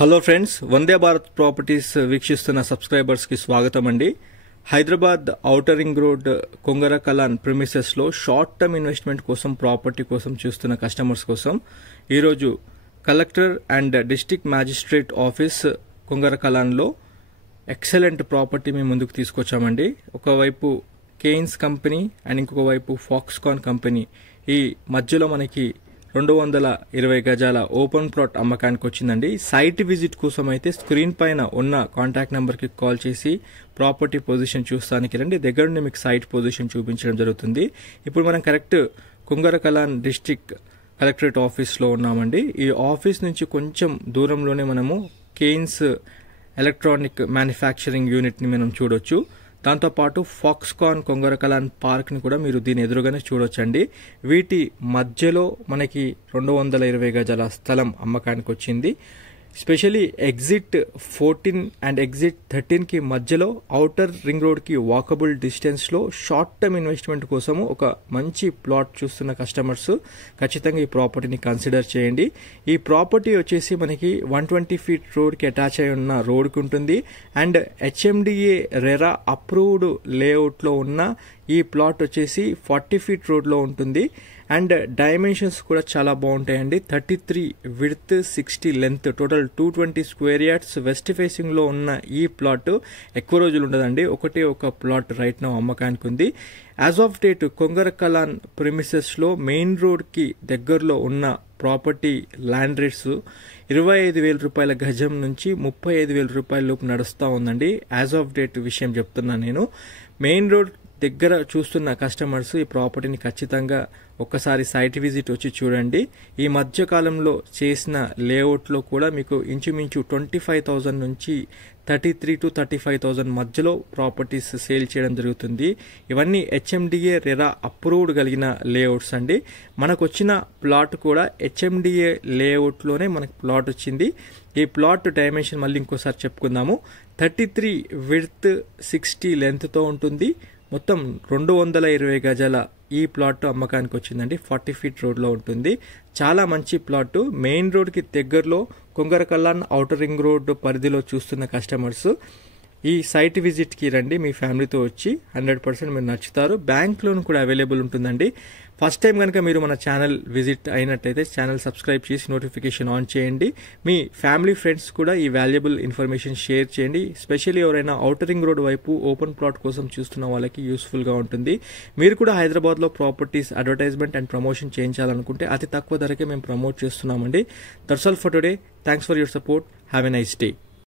Hello friends, Vande Bharat properties వీక్షిస్తున్న subscribers కి స్వాగతం అండి. Hyderabad outer ring road Kongara Kalan premises లో షార్ట్ టర్మ్ ఇన్వెస్ట్మెంట్ కోసం ప్రాపర్టీ కోసం చూస్తున్న కస్టమర్స్ కోసం ఈరోజు collector and district magistrate office Kongara Kalan లో ఎక్సలెంట్ ప్రాపర్టీ మేము ముందుకు తీసుకొచ్చామండి. ఒకవైపు కేయిన్స్ కంపెనీ అండ్ ఇంకొక వైపు ఫాక్స్కాన్ కంపెనీ ఈ మధ్యలో మనకి 220 గజాల ఓపెన్ ప్లాట్ అమ్మకానికి వచ్చిందండి. సైట్ విజిట్ కోసం అయితే స్క్రీన్ పైన ఉన్న కాంటాక్ట్ నెంబర్ కి కాల్ చేసి ప్రాపర్టీ పొజిషన్ చూస్తానికి రండి. దగ్గర నుండి మీకు సైట్ పొజిషన్ చూపించడం జరుగుతుంది. ఇప్పుడు మనం correct Kongara Kalan district collectorate office లో ఉన్నామండి. ఈ ఆఫీస్ నుంచి కొంచెం దూరంలోనే మనము కేయిన్స్ ఎలక్ట్రానిక్ మ్యానుఫ్యాక్చరింగ్ యూనిట్ ని మనం చూడొచ్చు. దాంతోపాటు ఫాక్స్కాన్ కొంగర కలాన్ పార్క్ ని కూడా మీరు దీని ఎదురుగానే చూడొచ్చండి. వీటి మధ్యలో మనకి 220 గజాల స్థలం అమ్మకానికి వచ్చింది. స్పెషల్లీ ఎగ్జిట్ 14 అండ్ ఎగ్జిట్ 13 కి మధ్యలో ఔటర్ రింగ్ రోడ్ కి వాకబుల్ డిస్టెన్స్ లో షార్ట్ టర్మ్ ఇన్వెస్ట్మెంట్ కోసము ఒక మంచి ప్లాట్ చూస్తున్న కస్టమర్స్ ఖచ్చితంగా ఈ ప్రాపర్టీని కన్సిడర్ చేయండి. ఈ ప్రాపర్టీ వచ్చేసి మనకి 120 ఫీట్ రోడ్ కి అటాచ్ అయి ఉన్న రోడ్ కి ఉంటుంది and HMDA RERA approved layout లో ఉన్న ఈ ప్లాట్ వచ్చేసి 40 ఫీట్ రోడ్ లో ఉంటుంది అండ్ డైమెన్షన్స్ కూడా చాలా బాగుంటాయండి. 33 width 60 length total 220 square yards west facing లో ఉన్న ఈ ప్లాట్ ఎక్కువ రోజులు ఉండదండి. ఒక ప్లాట్ రైట్ నౌ అమ్మకానికి ఉంది. As of date Kongara Kalan premises లో మెయిన్ రోడ్ కి దగ్గరలో ఉన్న ప్రాపర్టీ ల్యాండ్ రేట్స్ 25,000 రూపాయల గజం నుంచి 35,000 రూపాయల లోపు నడుస్తూ ఉందండి. యాజ్ ఆఫ్ డేట్ విషయం చెప్తున్నాను నేను. మెయిన్ రోడ్ దగ్గర చూస్తున్న కస్టమర్స్ ఈ ప్రాపర్టీని ఖచ్చితంగా ఒక్కసారి సైట్ విజిట్ వచ్చి చూడండి. ఈ మధ్య కాలంలో చేసిన లేఅవుట్ లో కూడా మీకు ఇంచుమించు 25,000 నుంచి 33,000 to 35,000 మధ్యలో ప్రాపర్టీస్ సేల్ చేయడం జరుగుతుంది. ఇవన్నీ HMDA రెరా అప్రూవ్డ్ కలిగిన లేఅవుట్స్ అండి. మనకు వచ్చిన ప్లాట్ కూడా HMDA లేఅవుట్ లోనే మనకు ప్లాట్ వచ్చింది. ఈ ప్లాట్ డైమెన్షన్ మళ్ళీ ఇంకోసారి చెప్పుకుందాము. 33 విడ్త్ 60 లెంత్ తో ఉంటుంది. మొత్తం 220 గజాల ఈ ప్లాట్ అమ్మకానికి వచ్చిందండి. 40 ఫీట్ రోడ్ లో ఉంటుంది. చాలా మంచి ప్లాట్. మెయిన్ రోడ్ కి దగ్గరలో Kongara Kalan outer ring road పరిధిలో చూస్తున్న కస్టమర్స్ ఈ సైట్ విజిట్ కి రండి. మీ ఫ్యామిలీతో వచ్చి 100% మీరు నచ్చుతారు. బ్యాంక్ లోన్ కూడా అవైలబుల్ ఉంటుందండి. ఫస్ట్ టైం కనుక మీరు మన ఛానల్ విజిట్ అయినట్టయితే ఛానల్ సబ్స్క్రైబ్ చేసి నోటిఫికేషన్ ఆన్ చేయండి. మీ ఫ్యామిలీ ఫ్రెండ్స్ కూడా ఈ వాల్యుబుల్ ఇన్ఫర్మేషన్ షేర్ చేయండి. స్పెషల్లీ ఎవరైనా ఔటర్ రింగ్ రోడ్ వైపు ఓపెన్ ప్లాట్ కోసం చూస్తున్న వాళ్ళకి యూస్ఫుల్ గా ఉంటుంది. మీరు కూడా హైదరాబాద్ లో ప్రాపర్టీస్ అడ్వర్టైజ్మెంట్ అండ్ ప్రమోషన్ చేయించాలనుకుంటే అతి తక్కువ ధరకే మేము ప్రమోట్ చేస్తున్నామండి. That's all for today. Thanks for your support. Have a nice day.